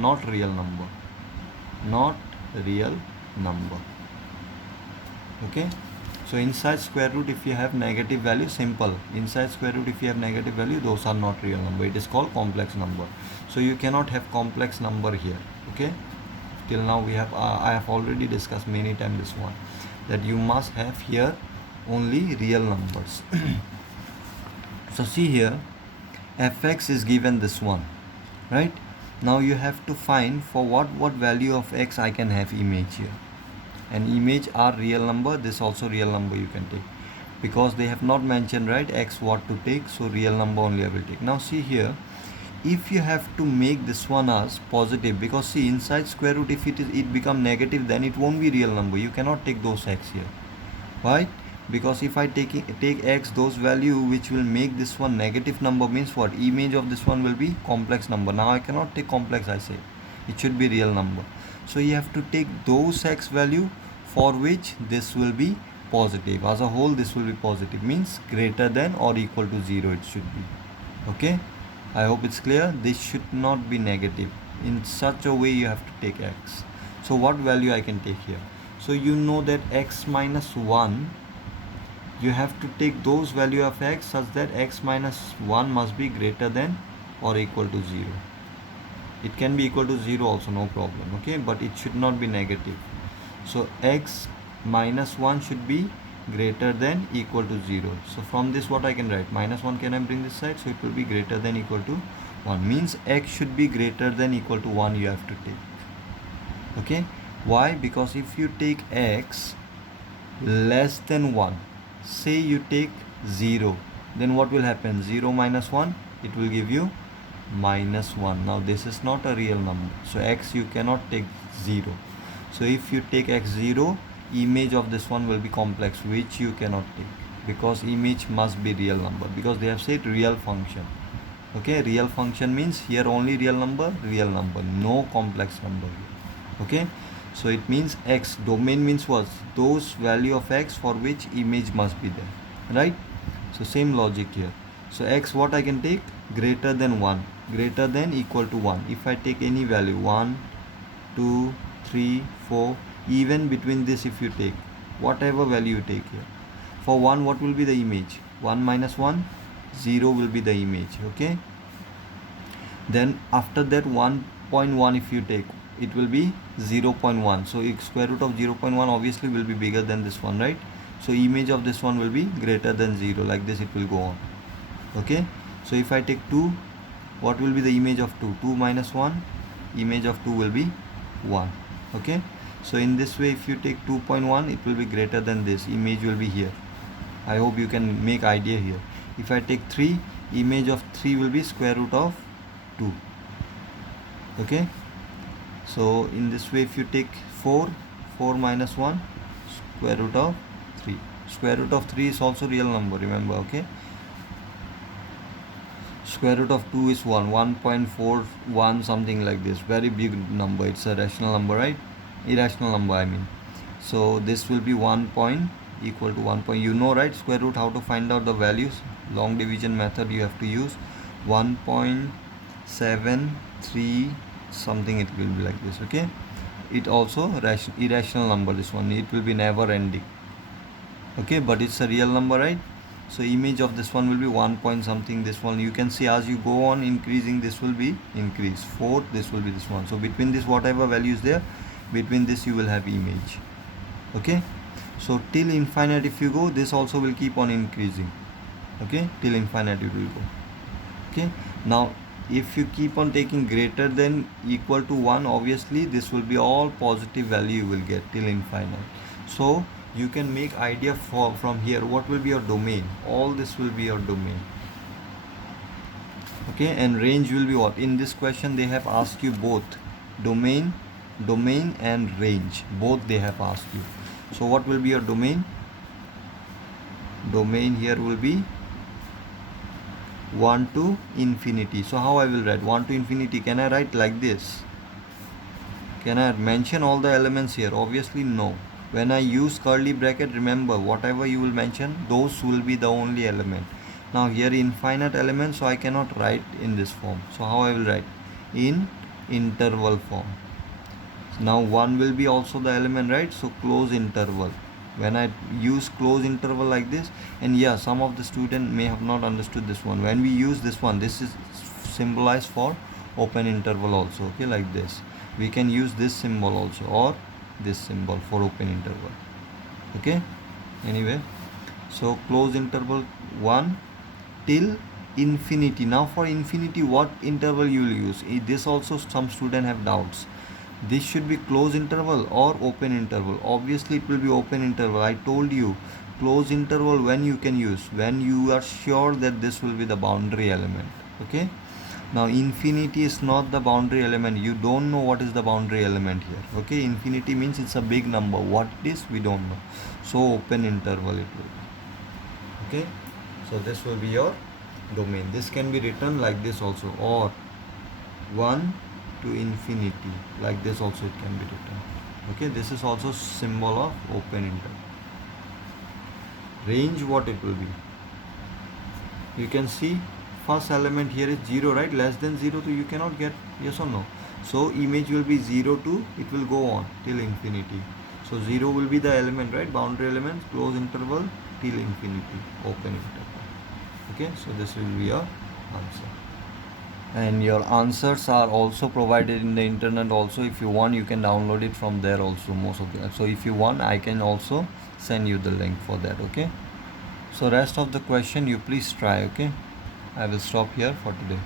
not real number, not real number. Okay, so inside square root if you have negative value, simple, inside square root if you have negative value, those are not real number, it is called complex number. So you cannot have complex number here. Okay, till now we have I have already discussed many times this one, that you must have here only real numbers. So see here, fx is given this one, right? Now you have to find for what value of x I can have image here. And image are real number, this also real number you can take, because they have not mentioned right x what to take, so real number only I will take. Now see here, if you have to make this one as positive, because see inside square root if it become negative, then it won't be real number, you cannot take those x here, right? Because if I take x, those value which will make this one negative number means what, image of this one will be complex number. Now I cannot take complex, I say it should be real number. So you have to take those x value for which this will be positive, as a whole this will be positive, means greater than or equal to 0 it should be. Okay, I hope it's clear. This should not be negative. In such a way you have to take x. So what value I can take here? So you know that x minus 1, you have to take those value of x such that x minus 1 must be greater than or equal to 0. It can be equal to 0 also, no problem. Okay, but it should not be negative. So x minus 1 should be greater than equal to 0. So from this what I can write, minus 1 can I bring this side, so it will be greater than equal to 1, means x should be greater than equal to 1 you have to take. Okay, why? Because if you take x less than 1, say you take 0, then what will happen? 0 minus 1, it will give you minus 1. Now this is not a real number, so x you cannot take 0. So if you take x 0, image of this one will be complex, which you cannot take, because image must be real number, because they have said real function. Okay, real function means here only real number, no complex number here. Okay, so it means x domain means what, those value of x for which image must be there, right? So same logic here. So x what I can take, greater than 1, greater than equal to 1. If I take any value 1, 2, 3, 4, even between this if you take whatever value you take here, for 1 what will be the image? 1 minus 1, 0 will be the image. Okay, then after that 1.1 if you take, it will be 0.1. so square root of 0.1 obviously will be bigger than this one, right? So image of this one will be greater than 0, like this it will go on. Okay, so if I take 2, what will be the image of 2? 2 minus 1, image of 2 will be 1. Okay, so in this way if you take 2.1, it will be greater than this, image will be here. I hope you can make idea here. If I take 3, image of 3 will be square root of 2. Okay, so in this way if you take 4, 4 minus 1, square root of 3. Square root of 3 is also real number, remember. Okay, square root of 2 is 1, 1.41 something like this, very big number, it's a rational number, right? Irrational number I mean. So this will be 1 point equal to 1 point, you know, right? Square root, how to find out the values, long division method you have to use. 1.73 something, it will be like this. Okay, it also irrational number, this one, it will be never ending. Okay, but it's a real number, right? So image of this one will be 1 point something, this one you can see as you go on increasing, this will be increase 4, this will be this one. So between this whatever value is there, between this you will have image. Okay, so till infinite if you go, this also will keep on increasing. Okay, till infinite it will go. Okay, now if you keep on taking greater than equal to 1, obviously this will be all positive value you will get till infinite. So you can make idea from here what will be your domain, all this will be your domain. Okay, and range will be what, in this question they have asked you both domain and range, both they have asked you. So what will be your domain? Domain here will be 1 to infinity. So how I will write 1 to infinity? Can I write like this? Can I mention all the elements here? Obviously no. When I use curly bracket, remember whatever you will mention, those will be the only element. Now here infinite elements, so I cannot write in this form. So how I will write? In interval form. Now 1 will be also the element, right? So close interval. When I use close interval like this, and yeah, some of the student may have not understood this one. When we use this one, this is symbolized for open interval also, okay, like this. We can use this symbol also, or this symbol for open interval, okay. Anyway, so close interval 1 till infinity. Now for infinity, what interval you will use? This also some student have doubts. This should be close interval or open interval. Obviously it will be open interval. I told you close interval when you can use, when you are sure that this will be the boundary element, okay. Now infinity is not the boundary element. You don't know what is the boundary element here, okay. Infinity means it's a big number. What it is, we don't know. So open interval it will be, okay. So this will be your domain. This can be written like this also, or 1 to infinity, like this also it can be written, okay. This is also symbol of open interval. Range, what it will be, you can see first element here is 0, right? Less than 0, so you cannot get, yes or no? So image will be 0 to, it will go on till infinity. So 0 will be the element, right? Boundary element, close interval till infinity, open interval, okay. So this will be your answer, and your answers are also provided in the internet also. If you want, you can download it from there also, most of the. So if you want, I can also send you the link for that, okay. So rest of the question you please try, okay. I will stop here for today.